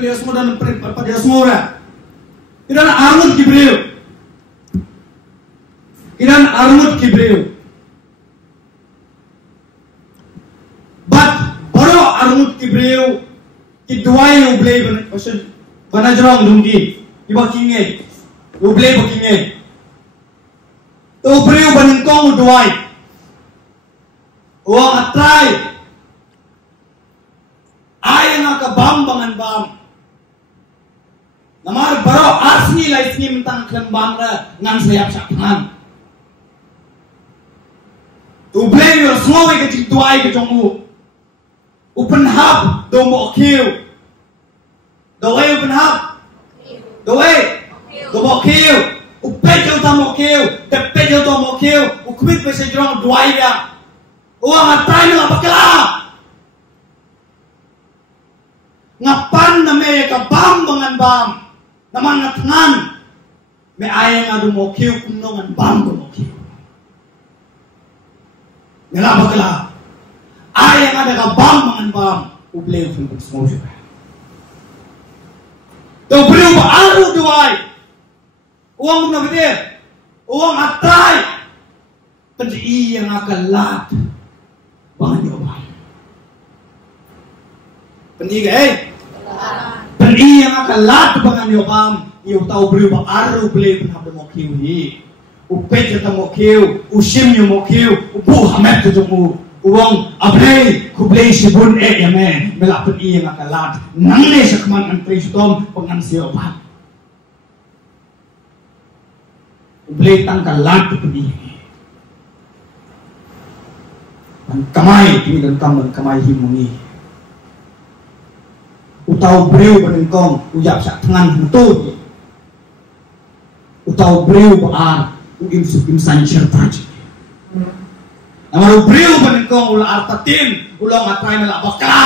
dia semua dan pada semua. Idan armut kibreu. Idan armut kibreu. But baro armut kibreu kiduai ublei banajrong dungki iba kinge ublei bakinge. Ubreu baningkong uduai. Uang atrai. Ay nga kabambangan bam. Namar baro asni lai sni mentang klembang ra ngan sayap sakhan. Tu blame your small ke tik tuai ke jongu. Open hub do mo kill. The way open hub. The way do mo kill. Upejel ta mo kill. The pejel to mo kill. Ukmit pe se jong duai ya. Uang atrai la bakla. Ngapan na may kabambangan bam. Naman ngatngan, may ayang adu mo kiw kunongan bambo mo kiw. Ngalabag ka lang. Ayang ada kabambangan bam. Ublew kung pagsumusyo ka. Ublew ba aro duway? Uwang mo na bitir. Uwang atray. Pati iyang akalat. Bangan niyo ba? Pendiga Peniyang akalat bangan yo pam yo tau beliau ba aru beliau pun mo kiu hi upet ta mo kiu usim yo mo kiu ubu hamet to mo uang ablay kublay sibun yame mela peniyang akalat nangne sakman an pristom pangan siyo pa ublay tang kalat peniyang an kamay kini dan kamay himungi utau beriu benengkong ujak sak tangan betul utau beriu baar ugim sukim sancer taj amaru beriu benengkong ula artatin ulang atrai melak baka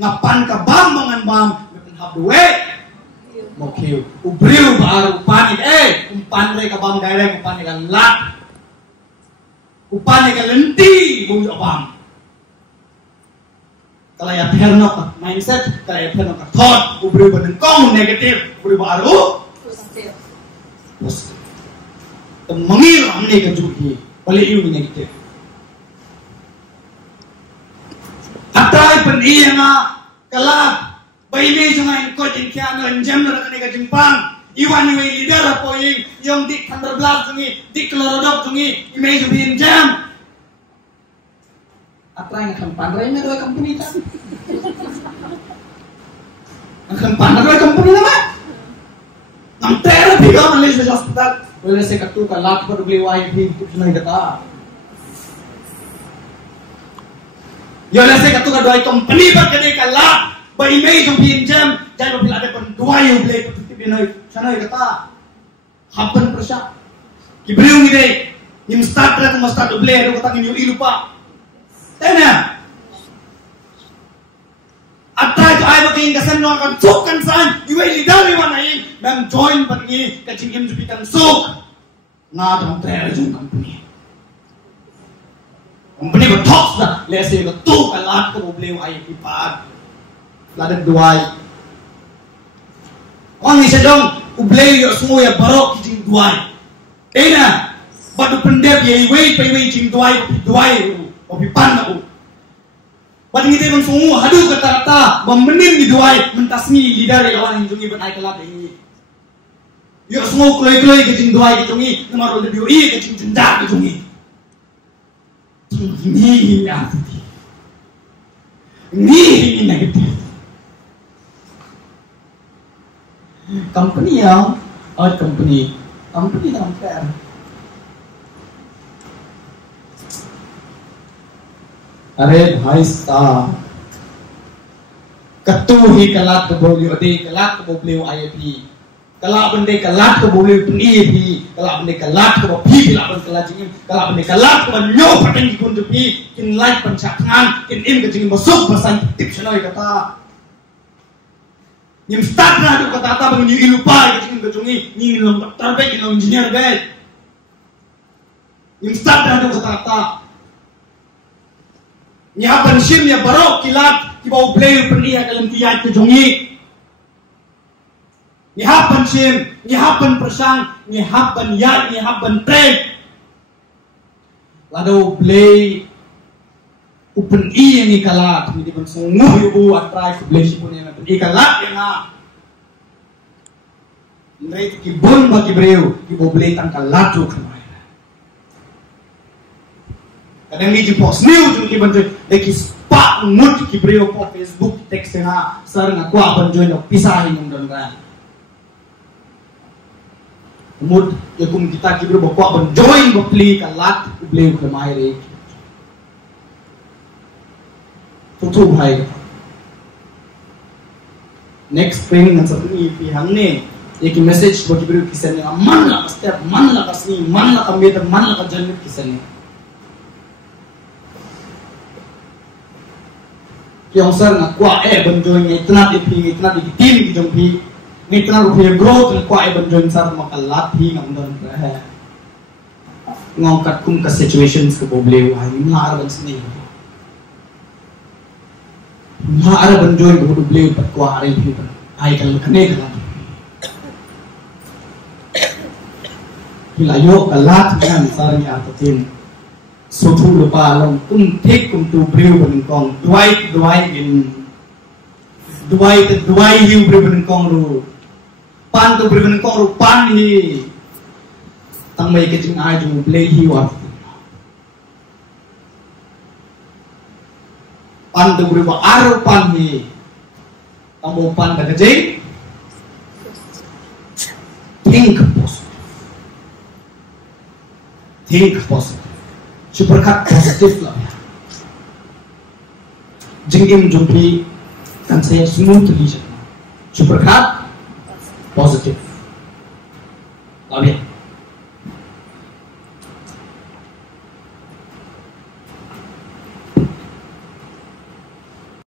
ngapan ka bam mangan bam mepen habwe mokiu ubriu baar upani umpan re ka bam gaireng upani ka lat upani ka lenti bumi bam kalau ya pernah mindset, kalau ya pernah thought, ubri benengkong negatif, ubri baru positif. Mengil amne kejuki, balik ilmu negatif. Atrai peniyanga kelak, bayi sungai kau jengkian lenjam nak kena kejempang, iwan iwan leader apa yang di kantor belak sungi, di kelorodok sungi, imej bin jam. Atrai akan pandai na dua company kan? Akan pandai dua company nama? Ang therapy ka Malaysia hospital. Wala sa katu ka lakh per beli wine di sunai kata. Wala sa katu ka dua company ba kene ka lakh ba image yung pinjam jangan bila ada pendua yung beli putih binay sunai kata. Happen persya. Kibriu ngide. Yung start ra kung start beli ano katangin yung ilu pa. Tena, atay to ay maging kasan no akan sukan saan, iway lidari wanayin, mem join pagi kacingin jupitan suk, ngadang tera jung company. Company betok na, lese betuk alat ko beliau ay ipad, ladat duay. Kung isa dong, ublay yo semua ya barok kijing duay. Tena, badu pendep ya iway pa iway jing duay. Opipan aku. Bading itu bang sungu hadu kata-kata membenin di duai mentasmi lidah dari orang hindungi benai kelap ini. Yuk sungu keloi-keloi kecing duai kecungi nomor udah bioi kecing jendak kecungi. Ini apa sih? Ini negatif. Company yang company dalam fair. अरे भाई साहब कत्तू ही कलात को बोलियो दे कलात को बोलियो आईपी कला बंदे कलात को बोलियो पनी भी कला बंदे कलात को भी कला बंदे कला जिंग कला बंदे कलात को न्यो पटन की कुंज भी किन लाइट पंचाखान किन इन के जिंग masuk pesan dictionary kata yang start na do kata bang ni ilupa ke jing kejungi ni long terbaik ni engineer guys yang start na do kata Nya pensim ya barok kilat ki bau play perni ya kalam tiat ke jongi nyihapan sim, nyihapan persang, nyihapan yat, nyihapan trade. Lalu play open yang ikalat, hindi man sunguh yung at try to play siya po niya natin. Ikalat yan nga. Nreit kibon ba kibreo, kiboblate ang kalat yung kamay. Kadang medyo post news yung kiban dyan, like ispa ngut kibreo po Facebook text nga, sir nga kwa ban dyan yung pisahin yung doon ka. Umud, yung kung kita kibreo ba kwa ban join ba play kalat, kibreo kamay rin. Tutuhay. Next spring ng sa pinipihang ni, yung message ba kibreo kisan niya, man lang ka step, man lang ka sni, man lang ka meter, man lang ka dyan kisan niya. Yung sir nga kwa banjoy nga itanat ipi itanat ikitim kijong pi nga itanat rupiah growth nga kwa banjoy sir makalathi nga undang prahe ngong kat kum ka situations ka boble ay maaraban sini maaraban banjoy ko boble pat kwa ari pi ay kal kane kala hilayo kalat nga sir ni atatin so tu lupa long take tu beriu benengkong duai hiu beriu benengkong ru pan tu beriu benengkong ru pan hi tang mai kecing aju play hiu ap pan tu beriu aru pan hi tamo pan ka kecing think positive Superkat positif lah. Jengim jumpi kan saya smoothly. Superkat positif. Lalu